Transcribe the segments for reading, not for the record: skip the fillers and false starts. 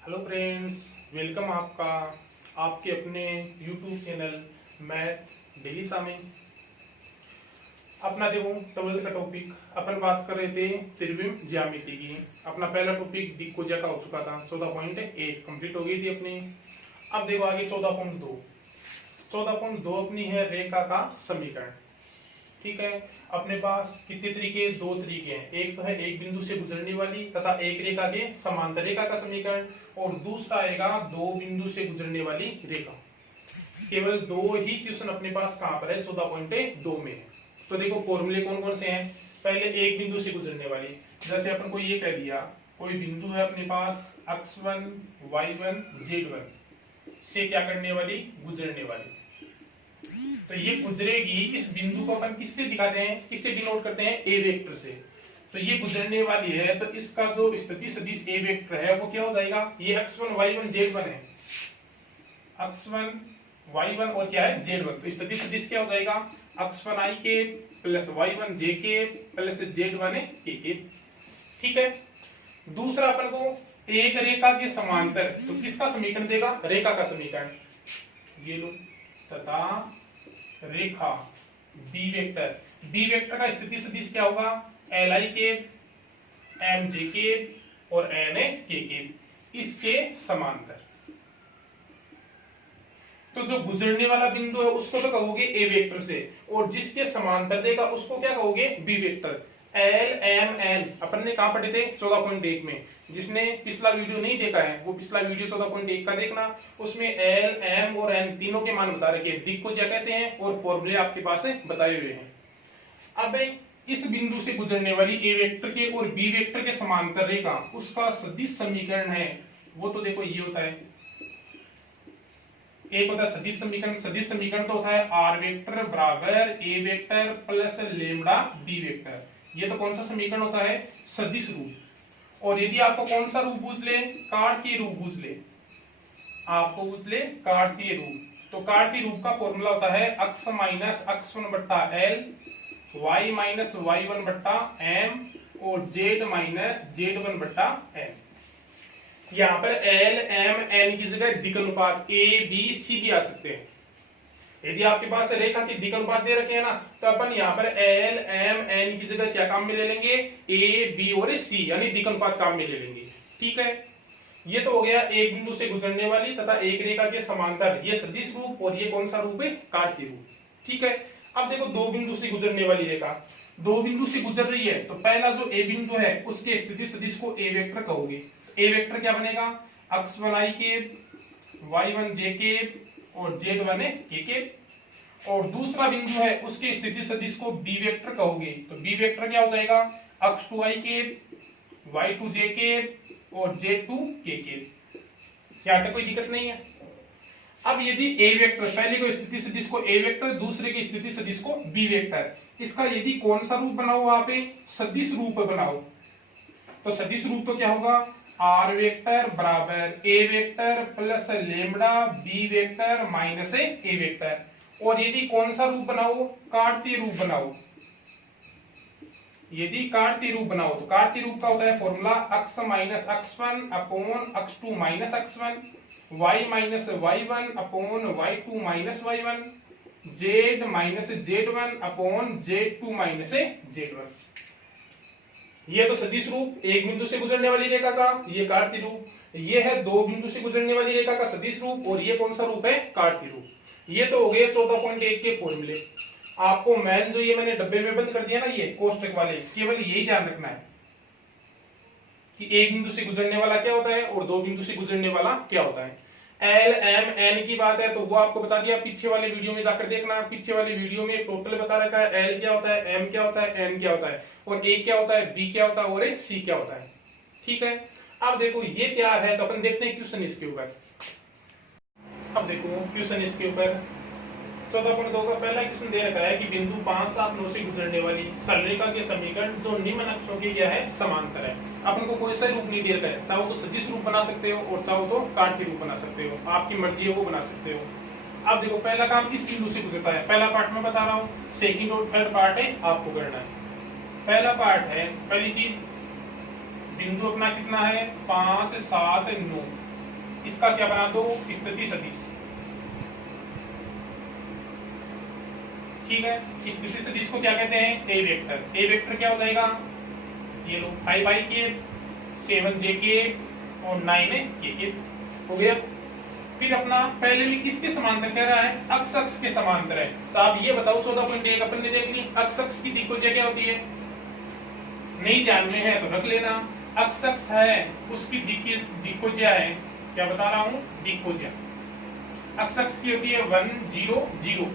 Hello friends, welcome आपका आपके अपने यूट्यूब चैनल मैथ डेली में। अपना देखो 12th का टॉपिक अपन बात कर रहे थे त्रिविम ज्यामिति की। अपना पहला टॉपिक दिक्कोजा का हो चुका था, 14.1 कंप्लीट हो गई थी अपनी। अब देखो आगे 14.2। 14.2 अपनी है रेखा का समीकरण। ठीक है, अपने पास कितने तरीके, दो तरीके हैं। एक तो है एक बिंदु से गुजरने वाली तथा एक रेखा के समांतर रेखा का समीकरण, और दूसरा आएगा दो बिंदु से गुजरने वाली रेखा। केवल दो ही क्वेश्चन अपने पास कहां पर है, 14.2 में है। तो देखो फॉर्मूले कौन कौन से हैं। पहले एक बिंदु से गुजरने वाली, जैसे अपन को ये कह दिया कोई बिंदु है अपने पास x1 y1 z1 से क्या करने वाली, गुजरने वाली। तो ये गुजरेगी, इस बिंदु को अपन किससे दिखाते हैं, किससे डिनोट करते हैं, ए वेक्टर से। तो ये गुजरने वाली है, तो इसका जो स्थिति सदिश ए वेक्टर है वो क्या हो जाएगा, ये x1 y1 z1 है, x1 y1 और क्या है z1। तो स्थिति सदिश क्या हो जाएगा, x1 i के प्लस y1 j के प्लस z1 k के। ठीक है, दूसरा अपन को एक रेखा के समांतर, तो किसका समीकरण देगा, रेखा का समीकरण ये लो, तथा रेखा बी वेक्टर का स्थिति सदिश क्या होगा, एल आई के एम जे के और एन ए के, इसके समांतर। तो जो गुजरने वाला बिंदु है उसको तो कहोगे ए वेक्टर से, और जिसके समांतर देगा उसको क्या कहोगे, B vector. L M N अपन ने कहां पढ़े थे, 14.1 में। जिसने पिछला वीडियो नहीं देखा है वो पिछला वीडियो 14.1 का देखना, उसमें एल एम और एन तीनों के मान बता रखे हैं, दिक् को क्या कहते हैं और फॉर्मूले आपके पास बताए हुए हैं। अब इस बिंदु से गुजरने वाली ए वेक्टर के और बी वेक्टर के समांतर रेखा, उसका सदिश समीकरण है वो तो देखो ये होता है, एक होता है सदिश समीकरण। सदिश समीकरण तो होता है आर वेक्टर बराबर A vector plus lambda B vector. ये तो कौन सा समीकरण होता है, सदिश रूप। और यदि आपको कौन सा रूप पूछ ले, कार्तीय रूप पूछ ले, आपको पूछ ले कार्तीय रूप, तो कार्तीय रूप का फॉर्मूला होता है x माइनस x1 बट्टा एल, y माइनस y1 बट्टा एम और z माइनस z1 बट्टा एम। यहाँ पर एल एम एन की जगह दिक् अनुपात ए बी सी भी आ सकते हैं। यदि आपके पास रेखा के दिक् अनुपात दे रखे हैं ना, तो अपन यहाँ पर एल एम एन की जगह क्या काम में ले लेंगे, ए बी और सी, यानी दिक् अनुपात काम में ले लेंगे। ठीक है, ये तो हो गया एक बिंदु से गुजरने वाली तथा एक रेखा के समांतर, ये सदिश रूप, और ये कौन सा रूप है, कार्तीय रूप। ठीक है, अब देखो दो बिंदु से गुजरने वाली रेखा, दो बिंदु से गुजर रही है, तो पहला जो ए बिंदु है उसके स्थिति सदिश को ए वेक्टर कहोगे। ए वेक्टर क्या बनेगा, x1 i के y1 j के और z1 के। और दूसरा बिंदु है उसके स्थिति सदिश को बी वेक्टर कहोगे, तो बी वेक्टर क्या हो जाएगा, x2 i के y2 j के और z2 के। यहाँ तक कोई दिक्कत नहीं है। अब यदि ए वेक्टर, पहले को स्थिति सदिश को ए वेक्टर, दूसरे की स्थिति सदिश को बी वेक्टर, इसका यदि कौन सा रूप बनाओ, वहां पे सदिश रूप बनाओ, तो सदिश रूप तो क्या होगा, आर वेक्टर बराबर A vector plus lambda B vector minus A vector. और यदि कौन सा रूप बनाओ, कार्तीय रूप बनाओ। यदि कार्तीय रूप बनाओ तो कार्तीय रूप का होता है formula x minus x1 upon x2 minus x1, y minus y1 upon y2 minus y1, z minus z1 upon z2 minus z1। ये तो सदिश रूप एक बिंदु से गुजरने वाली रेखा का, ये कार्तीय रूप। ये है दो बिंदु से गुजरने वाली रेखा का सदिश रूप, और ये कौन सा रूप है, कार्तीय रूप। ये तो हो गए 14.1 के फॉर्मूले। आपको मैन जो ये मैंने डब्बे में बंद कर दिया ना, ये कोष्टक वाले, केवल यही ध्यान रखना है कि एक बिंदु से गुजरने वाला क्या होता है और दो बिंदु से गुजरने वाला क्या होता है। एल एम एन की बात है तो वो आपको बता दिया, पीछे वाले वीडियो में जाकर देखना। पीछे वाले वीडियो में टोटल बता रखा है, एल क्या होता है, एम क्या होता है, एन क्या होता है, और ए क्या होता है, बी क्या होता है और सी क्या होता है। ठीक है, अब देखो ये क्या है, तो अपन देखते हैं क्वेश्चन इसके ऊपर। अब देखो क्वेश्चन इसके ऊपर 14.2 का पहला क्वेश्चन दे रखा है कि बिंदु 5, 7, 9 से गुजरने वाली सरलरेखा के समीकरण जो निम्न अक्षों के क्या है, समांतर है। अपन को कोई सा रूप नहीं दे रखा है, चाहो तो सदिश रूप बना सकते हो और चाहो तो कार्तीय रूप बना सकते हो, आपकी मर्जी है वो बना सकते हो। अब देखो पहला काम किस बिंदु से गुजरता है, पहला पार्ट मैं बता रहा हूँ, सेकंड और थर्ड पार्ट है आपको करना है। पहला पार्ट है, पहली चीज बिंदु अपना कितना है, 5, 7, 9। इसका क्या बना दो, स्थिति सदिश। ठीक है, स्थिति सदिश को क्या कहते हैं, ए वेक्टर। ए वेक्टर क्या हो जाएगा, ये लो 5i के 7j के और 9 के हो गया। फिर अपना पहले में किसके समांतर कह रहा है, अक्ष अक्ष के समांतर है। तो आप ये बताओ 14.1 अपन ने देख ली, अक्ष अक्ष की दिक्कोज्या क्या होती है, नहीं ध्यान में है तो रख लेना। अक्ष अक्ष है उसकी दिक्कोज्या है, क्या बता रहा हूं, दिक्कोज्या। अक्ष अक्ष की होती है 1 0 0।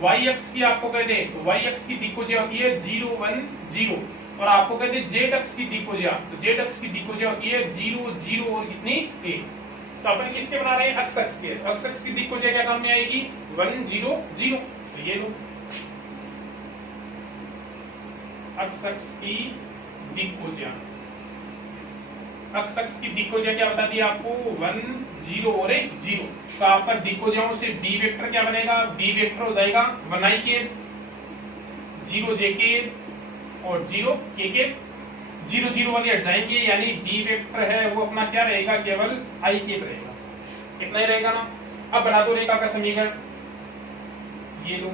वाई अक्ष की आपको कह दे, वाई अक्ष की दिक्कोज्या होती है 0 1 0। और आपको कहते हैं जेड अक्ष की दिक्कोज्या, तो जेड अक्ष की दिक्कोज्या होती है 0 0 और कितनी 1। तो अपन किसके बना रहे हैं, अक्ष अक्ष के। अक्ष अक्ष की दिक्कोज्या क्या काम में आएगी, 1 0 0। तो ये लो अक्ष अक्ष की दिक्कोज्या। अक्ष अक्ष की दिक्कोज्या क्या बता दी आपको, 1 0 और 1 0। तो आपका दिक्कोज्याओं से बी वेक्टर क्या बनेगा, बी वेक्टर हो जाएगा 1i के 0 j के और 0 के 0 0 वाले हट जाएंगे, यानी बी वेक्टर है वो अपना क्या रहेगा, केवल i के रहेगा। कितना ही रहेगा ना। अब बना दो रेखा का समीकरण। ये लो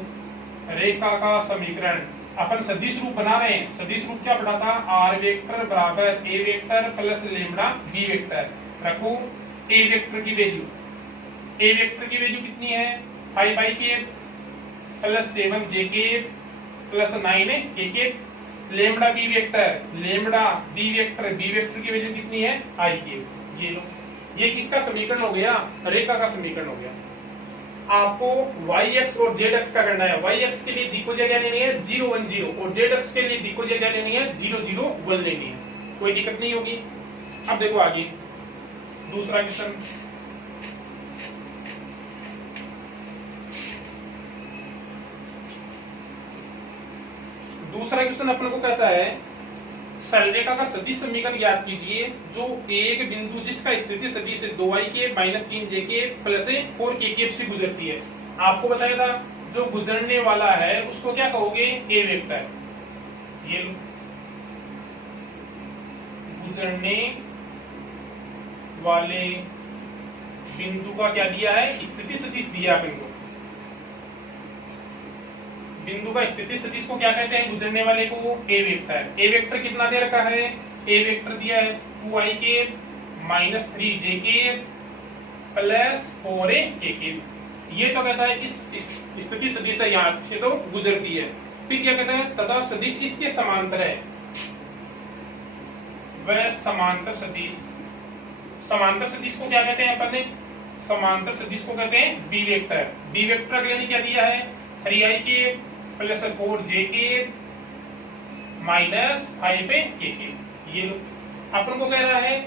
रेखा का समीकरण, अपन सदिश रूप बना रहे हैं। सदिश रूप क्या पढ़ा था, आर वेक्टर बराबर A vector plus lambda B vector. रखो ए वेक्टर की वैल्यू, ए वेक्टर की वैल्यू कितनी है, 5i के प्लस 7j के plus 9 k. Lambda B vector, lambda B vector, B vector की वैल्यू कितनी है, i के। ये लो, ये किसका समीकरण हो गया, रेखा का समीकरण हो गया। आपको y अक्ष और z अक्ष का करना है। y अक्ष के लिए दिक्कोज्या क्या लेनी है, 0 1 0 और z अक्ष के लिए दिक्कोज्या क्या लेनी है, 0 0 1 लेनी है। कोई दिक्कत नहीं होगी। अब देखो आगे दूसरा क्वेश्चन। दूसरा क्वेश्चन अपन को कहता है सरलरेखा का सदिश समीकरण याद कीजिए जो एक बिंदु जिसका स्थिति सदिश 2i के माइनस 3j के प्लस 4k के से गुजरती है। आपको बताया था जो गुजरने वाला है उसको क्या कहोगे, ए वेक्टर। ये गुजरने वाले बिंदु का क्या दिया है, स्थिति सदिश दिया अपन को। बिंदु का स्थिति सदिश को क्या कहते हैं, गुजरने वाले को ए वेक्टर। ए वेक्टर कितना दे रखा है, ए वेक्टर दिया है 2i के माइनस 3j के प्लस 4a के। ये तो कहता है इस स्थिति सदिश है, यहाँ से तो गुजरती है। फिर क्या कहता है, तथा सदिश इसके समांतर है, वह समांतर सदिश। समांतर सदिश को क्या कहते हैं अपन ने, समांतर सदिश को कहते हैं बी वेक्टर। बी वेक्टर अगले ने क्या दिया है, 3i के प्लस 4j के माइनस 5a के। ये लो अपन को कह रहा है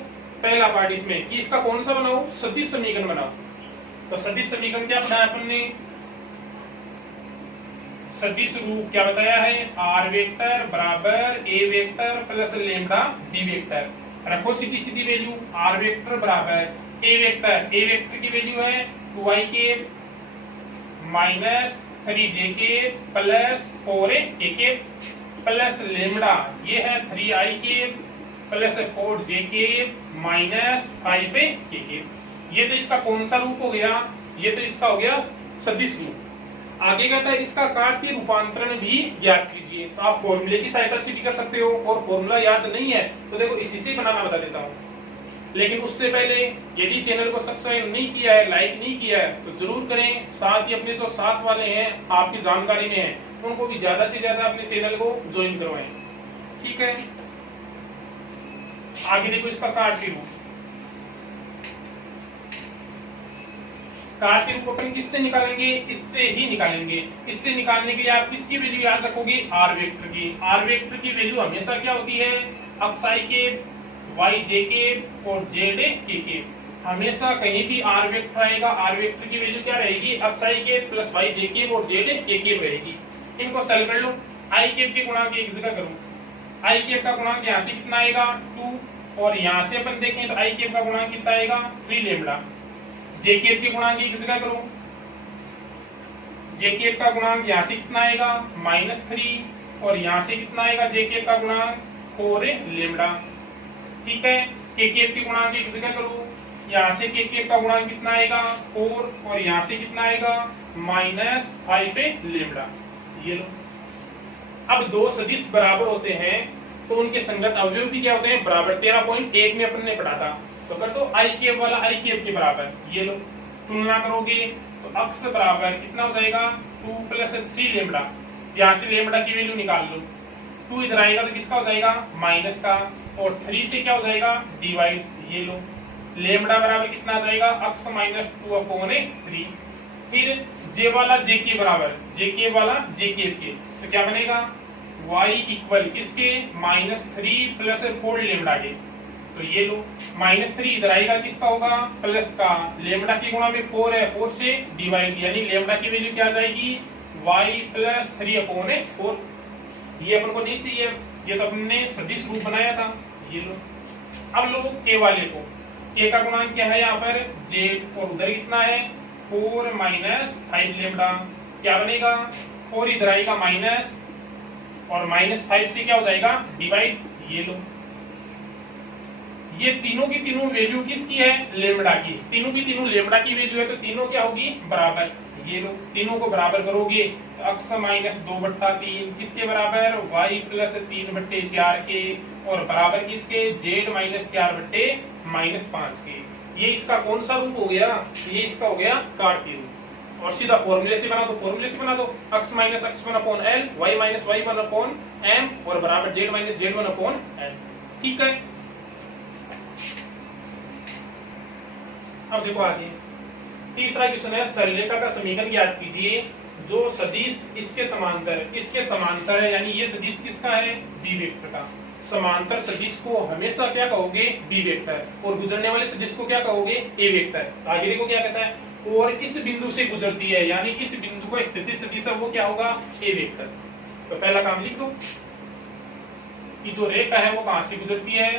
पहला पार्ट इसमें कि इसका कौन सा बनाओ, सदिश समीकरण बनाओ। तो सदिश समीकरण क्या बनाया अपन ने, सदिश रूप क्या बताया है, आर वेक्टर बराबर A vector plus lambda B vector. रखो सीधी सीधी वैल्यू, आर वेक्टर बराबर ए वेक्टर, ए वेक्टर की वैल्यू है 2i के माइनस 3j के प्लस 4a के प्लस लेम्डा, ये है 3i के प्लस 4j के माइनस 5a के। ये तो इसका कौन सा रूप हो गया, ये तो इसका हो गया सदिश रूप। आगे कहता है इसका कार्तीय रूपांतरण भी ज्ञात कीजिए। तो आप फॉर्मूले की सहायता से भी कर सकते हो, और फॉर्मूला याद नहीं है तो देखो इसी से बनाना बता देता हूँ। लेकिन उससे पहले यदि चैनल को सब्सक्राइब नहीं किया है, लाइक नहीं किया है तो जरूर करें। साथ ही अपने जो साथ वाले हैं आपकी जानकारी में हैं उनको भी ज्यादा से ज्यादा अपने चैनल को ज्वाइन करवाएं। ठीक है, आगे देखो इसका कार्तीय रूप। कार्तीय रूप अपन किससे निकालेंगे, इससे ही निकालेंगे। इससे निकालने के लिए आप किसकी वैल्यू याद रखोगे, आर वेक्टर की। आर वेक्टर की वैल्यू हमेशा क्या होती है, अक्ष के y j के और z के। हमेशा कहीं भी आर वेक्टर आएगा, आर वेक्टर की वैल्यू क्या रहेगी, अक्ष के प्लस y j के और z के रहेगी। इनको सॉल्व कर लो। i के गुणांक एक जगह करो, i का गुणांक यहाँ से कितना आएगा 2, और यहाँ से अपन देखें तो i का गुणांक कितना आएगा 3 लेम्डा। j के गुणांक एक जगह करो, j का गुणांक यहाँ से कितना आएगा -3, और यहाँ से कितना आएगा j का गुणांक 4 लेम्डा। ठीक है, के गुणांक एक जगह करो, यहाँ से के का गुणांक कितना आएगा 4 और यहाँ से कितना आएगा -5 पे लेमड़ा। ये लो, अब दो सदिश बराबर होते हैं तो उनके संगत अवयव भी क्या होते हैं बराबर। 13.1 में अपन ने पढ़ा था, तो कर दो आई केप वाला आई केप के बराबर। ये लो, तुलना करोगे तो अक्स बराबर कितना हो जाएगा 2 + 3 लेमड़ा। यहाँ से लेमड़ा की वैल्यू निकाल लो, 2 इधर आएगा तो किसका हो जाएगा माइनस का, और 3 से क्या हो जाएगा डिवाइड। ये लो, लेमड़ा बराबर कितना आ जाएगा अक्स -2/3। फिर जे वाला जे के बराबर, जे के वाला जे के, तो क्या बनेगा y इक्वल किसके -3 + 4 लेमड़ा के। तो ये लो, -3 इधर आएगा किसका होगा प्लस का, लेमड़ा की गुणा में 4 है 4 से डिवाइड, यानी लेमड़ा की वैल्यू क्या आ जाएगी y + 3/4। ये अपन को नहीं चाहिए, ये तो अपने सदिश रूप बनाया था। ये लो, अब लो के वाले को, के का गुणांक क्या है यहाँ पर z, और उधर कितना है 4 - 5 लेमड़ा। क्या बनेगा 4 इधर आएगा माइनस, और -5 से क्या हो जाएगा डिवाइड। ये लो, ये तीनों की तीनों वैल्यू किसकी है लेमड़ा की, तीनों की तीनों लेमड़ा की वैल्यू है, तो तीनों क्या होगी बराबर। ये लो, तीनों को बराबर करोगे तो अक्स -2/3 किसके बराबर y + 3/4 के, और बराबर किसके z -4/-5 के। ये इसका कौन सा रूप हो गया, ये इसका हो गया कार्तीय रूप। और सीधा फॉर्मूले से बना दो, फॉर्मूले से बना दो x - x1/l, y - y1/m, और बराबर z - z1/n। ठीक है, अब देखो आगे तीसरा क्वेश्चन है, सरलरेखा का समीकरण ज्ञात कीजिए जो सदिश इसके समांतर है, यानी ये सदिश किसका है बी वेक्टर का। समांतर सदिश को हमेशा क्या कहोगे बी वेक्टर, और गुजरने वाले सदिश को क्या कहोगे ए वेक्टर। आगे देखो क्या कहता है, और इस बिंदु से गुजरती है, यानी इस बिंदु का स्थिति सदिश है वो क्या होगा ए वेक्टर। तो पहला काम लिख दो कि जो रेखा है वो कहां से गुजरती है,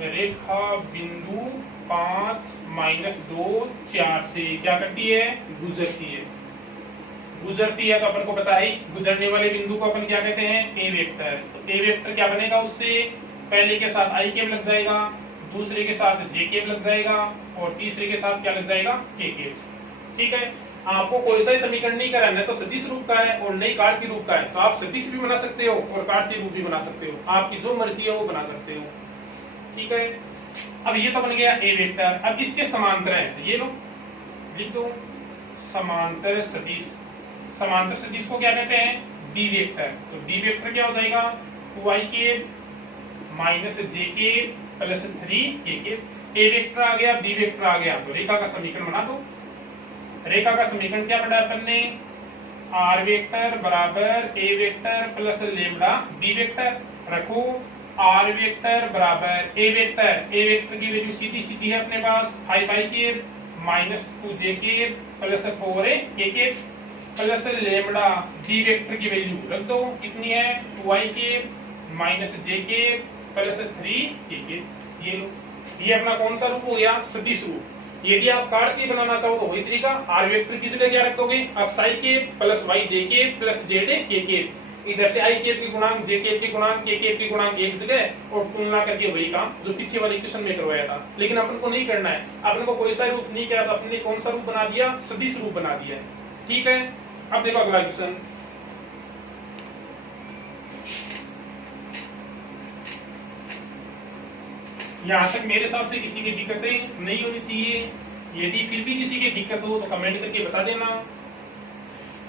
रेखा बिंदु 5 - 2 4 से क्या करती है गुजरती है। गुजरती है तो अपन को पता है गुजरने वाले बिंदु को अपन क्या कहते हैं ए वेक्टर। तो ए वेक्टर क्या बनेगा, उससे पहले के साथ आई केप लग जाएगा, दूसरे के साथ जे केप लग जाएगा, और तीसरे के साथ क्या लग जाएगा के केप। ठीक है, आपको कोई सा समीकरण नहीं कराना है, तो सदिश रूप का है और नहीं कार्तीय रूप का है, तो आप सदिश भी बना सकते हो और कार्तीय रूप भी बना सकते हो, आपकी जो मर्जी है वो बना सकते हो। ठीक है, अब ये तो बन गया ए वेक्टर। अब इसके समांतर है, तो ये लो लिख दो समांतर सदिश। समांतर सदिश को क्या कहते हैं बी वेक्टर। तो बी वेक्टर क्या हो जाएगा 2i के - j के + 3k के। ए वेक्टर आ गया बी वेक्टर आ गया, तो रेखा का समीकरण बना दो। रेखा का समीकरण क्या पढ़ा अपन ने, आर वेक्टर बराबर A vector plus lambda B vector. रखो आर वेक्टर बराबर ए वेक्टर की वैल्यू सीधी सीधी है अपने पास 5i के -2j के + 4k के प्लस लेमड़ा बी वेक्टर की वैल्यू रख दो, कितनी है 2i के -j के + 3k के। ये लो, ये अपना कौन सा रूप हो गया सदिश रूप। यदि आप कार्तीय बनाना चाहो तो वही तरीका, आर वेक्टर की जगह क्या रख दोगे x i के + y j के + z k के। इधर से i केप की गुणांक j केप की गुणांक k केप की गुणांक एक जगह, और तुलना करके वही काम जो पीछे वाले क्वेश्चन में करवाया था। लेकिन अपन को नहीं करना है, अपन को कोई सा रूप नहीं किया, तो अपने कौन सा रूप बना दिया सदिश रूप बना दिया। ठीक है, अब देखो अगला क्वेश्चन, यहाँ तक मेरे हिसाब से किसी की दिक्कतें नहीं होनी चाहिए। यदि फिर भी किसी की दिक्कत हो तो कमेंट करके बता देना।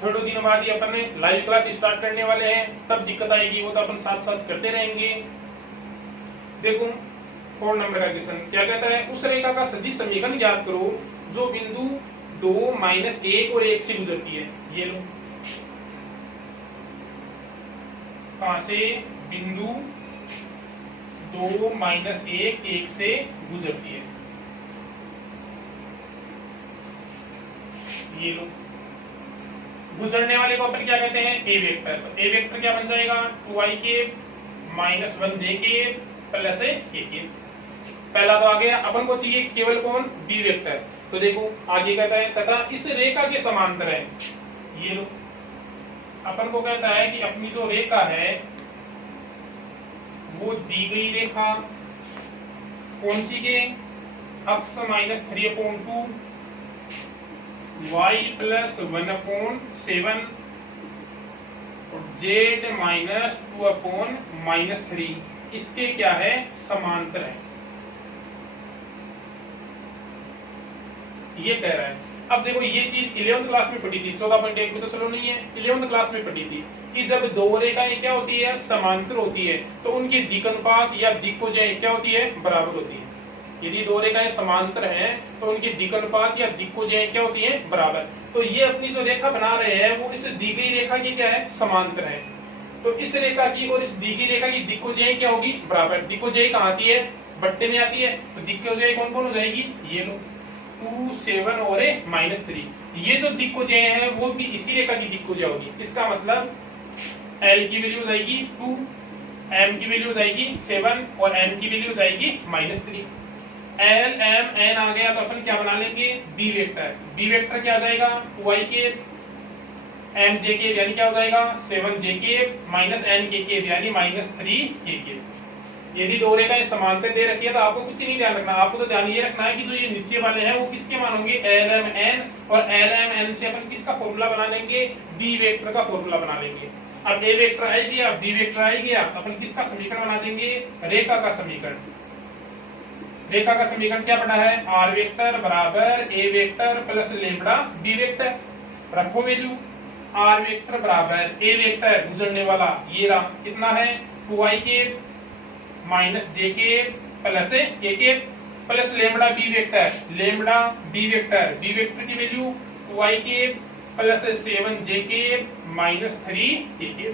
थोड़े दिनों बाद ही अपन लाइव क्लास स्टार्ट करने वाले हैं, तब दिक्कत आएगी, वो तो अपन साथ साथ करते रहेंगे। देखो 4 नंबर का क्वेश्चन क्या कहता है, उस रेखा का सदिश समीकरण ज्ञात करो जो बिंदु 2 - 1 और 1 से गुजरती है। ये लो, कहां से बिंदु 2 - 1 से गुजरती है। ये लो, गुजरने वाले को अपन क्या कहते हैं ए वेक्टर। तो ए वेक्टर क्या बन जाएगा 2i के -1j के + k के। पहला तो आ गया, अपन को चाहिए केवल कौन बी वेक्टर। तो देखो आगे कहता है तथा इस रेखा के समांतर है। ये लो, अपन को कहता है कि अपनी जो रेखा है वो दी गई रेखा कौन सी के x माइनस 3/2 y प्लस 1/7 और z माइनस 2/-3 इसके क्या है, समांतर है, ये कह रहा है। अब देखो ये चीज 11th क्लास में पढ़ी थी, 14.1 में तो चलो नहीं है, 11th क्लास में पढ़ी थी कि जब दो रेखाएं क्या होती है, समांतर होती है, तो उनकी दिक्अनुपात या दिक्कोजय क्या होती है, बराबर होती है। यदि दो रेखाएं समांतर हैं तो उनकी दिक्अनुपात या दिक्कोजय क्या होती है, बराबर। तो ये अपनी जो रेखा बना रहे हैं वो इस दी गई रेखा की क्या है, समांतर है। तो इस रेखा की और इस दी गई रेखा की दिक्कोजय क्या होगी, बराबर। दिक्कोजय कहाँ आती है, बट्टे में आती है, तो दिक्कोजय कौन कौन हो जाएगी, ये लो 2, 7 और -3। ये जो दिक्कोजय है वो भी इसी रेखा की दिक्कोजय होगी। इसका मतलब L की वैल्यू जाएगी 2, M की वैल्यू जाएगी 7 और N की वैल्यू जाएगी -3। L M N आ गया तो अपन क्या बना लेंगे, B वेक्टर। B वेक्टर क्या आ जाएगा, 2i के M j के यानी क्या हो जाएगा 7j के माइनस N के यानी -3 के। यदि दो रेखाएं समांतर दे रखी है तो आपको कुछ नहीं ध्यान रखना, आपको तो ध्यान ये रखना है कि जो ये नीचे वाले हैं वो किसके मान होंगे, L M N, और L M N से अपन किसका फॉर्मूला बना लेंगे, B वेक्टर का फॉर्मूला बना लेंगे। अब A वेक्टर आ गया, B वेक्टर आ गया, अपन किसका समीकरण बना देंगे, रेखा का समीकरण। रेखा का समीकरण क्या पड़ा है, R वेक्टर बराबर A vector plus lambda B vector. रखो वैल्यू, R वेक्टर बराबर A वेक्टर गुजरने वाला ये रहा, कितना है 2i के माइनस j के प्लस a के plus lambda B vector, lambda B vector, B vector की वैल्यू 2i के प्लस 7j के -3 के।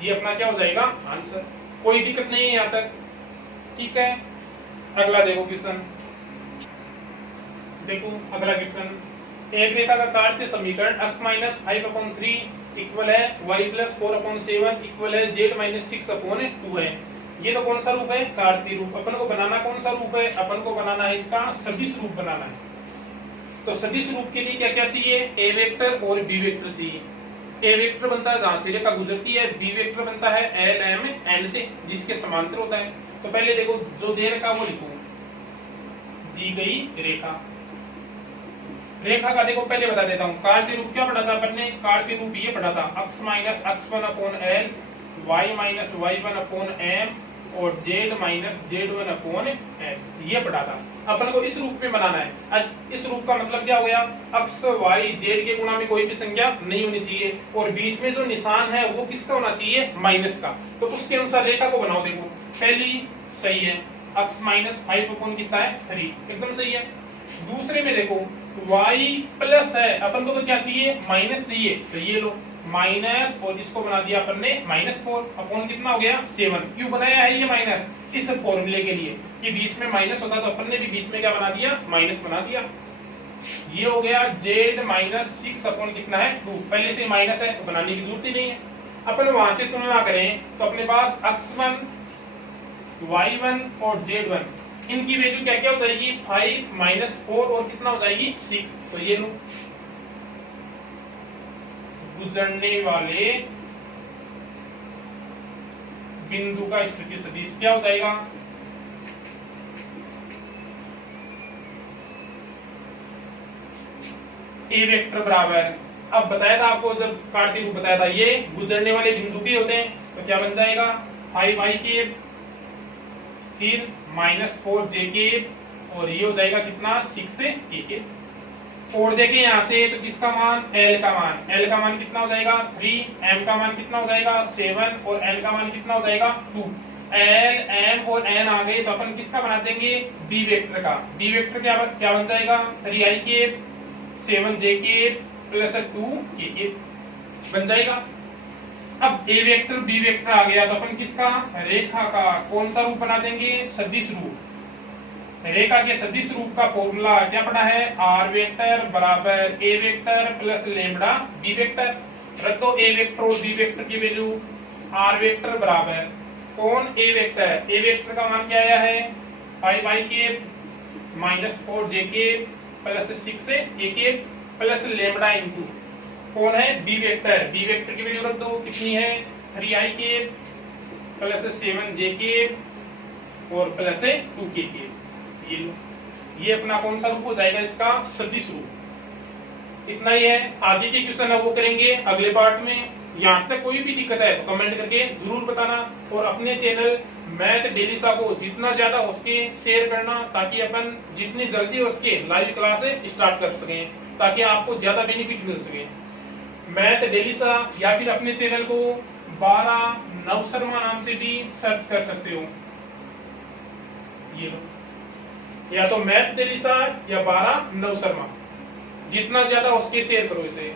ये अपना क्या हो जाएगा, आंसर। कोई दिक्कत नहीं है यहाँ तक, ठीक है। अगला देखो क्वेश्चन, देखो अगला क्वेश्चन। एक रेखा का कार्तीय समीकरण x माइनस 5/3 इक्वल है y प्लस 4/7 इक्वल है z माइनस 6/2 है। ये तो कौन सा रूप है, कार्तीय रूप। अपन को बनाना कौन सा रूप है, अपन को बनाना है इसका सदिश रूप बनाना है। तो सदिश रूप के लिए क्या क्या चाहिए, ए वेक्टर और बी वेक्टर चाहिए। ए वेक्टर बनता है जहां से रेखा गुजरती है, बी वेक्टर बनता है एल एम एन से जिसके समांतर होता है। तो पहले देखो जो दे रखा वो लिखो, दी गई रेखा। रेखा का देखो पहले बता देता हूँ, कार्तीय रूप क्या पढ़ा था अपन ने, कार्तीय रूप ये पढ़ा था x minus x1/l, y minus y1/m और z माइनस z1/s, ये पढ़ा था। अपन को इस रूप में बनाना है। आज इस रूप का मतलब क्या हो गया, x y z के गुणा में कोई भी संख्या नहीं होनी चाहिए और बीच में जो निशान है वो किसका होना चाहिए, माइनस का। तो उसके अनुसार रेखा को बनाओ। देखो पहली सही है, x माइनस 5 कितना है 3, एकदम सही है। दूसरे में देखो y प्लस है, अपन को तो क्या चाहिए, माइनस चाहिए, तो ये लो माइनस और इसको बना दिया अपन ने -4 अपॉन कितना हो गया 7। क्यों बनाया है ये माइनस, इस फॉर्मूले के लिए कि बीच में माइनस होता तो अपन ने भी बीच में क्या बना दिया, माइनस बना दिया। ये हो गया z माइनस 6 अपॉन कितना है 2, पहले से माइनस है तो बनाने की जरूरत ही नहीं है। अपन वहां से तुलना करें तो अपने पास x1 y1 और z1 इनकी वैल्यू क्या क्या हो जाएगी, 5 -4 और कितना हो जाएगी 6। तो ये लो गुजरने वाले बिंदु का स्थिति सदिश क्या हो जाएगा, ए वेक्टर बराबर। अब बताया था आपको, जब कार्तीय रूप बताया था ये गुजरने वाले बिंदु भी होते हैं, तो क्या बन जाएगा 5i के फिर -4j के और ये हो जाएगा कितना 6a के। और देखें यहाँ से तो किसका मान, L का मान, L का मान कितना हो जाएगा 3, M का मान कितना हो जाएगा 7 और N का मान कितना हो जाएगा 2। L M और N आ गए तो अपन किसका बना देंगे, B वेक्टर का। B वेक्टर क्या बन जाएगा 3i के 7j के प्लस 2k के बन जाएगा। अब A वेक्टर B वेक्टर आ गया तो अपन किसका, रेखा का कौन सा रूप बना देंगे, सदिश रूप। रेखा के सदिश रूप का फॉर्मूला क्या पड़ा है, R वेक्टर बराबर A vector plus lambda B vector. रख दो A वेक्टर और B वेक्टर की वैल्यू। R वेक्टर बराबर कौन, A वेक्टर, A वेक्टर का मान क्या आया है 5i के -4j के प्लस 6a के प्लस लेम्डा इंटू कौन है B वेक्टर। B वेक्टर की वैल्यू रख दो, कितनी है 3i के प्लस 7j के और प्लस 2k के। ये लो ये अपना कौन सा रूप हो जाएगा इसका, सदिश रूप। इतना ही है, आगे के क्वेश्चन है वो करेंगे अगले पार्ट में। यहाँ तक कोई भी दिक्कत है तो कमेंट करके जरूर बताना, और अपने चैनल मैथ डेली सा को जितना ज्यादा हो सके शेयर करना, ताकि अपन जितनी जल्दी हो सके लाइव क्लास स्टार्ट कर सकें, ताकि आपको ज्यादा बेनिफिट मिल सके। मैथ डेली सा या फिर अपने चैनल को 12 नव शर्मा नाम से भी सर्च कर सकते हो। ये लो, या तो मैथ डेली सा या 12 नव शर्मा, जितना ज्यादा हो सके शेयर करो इसे।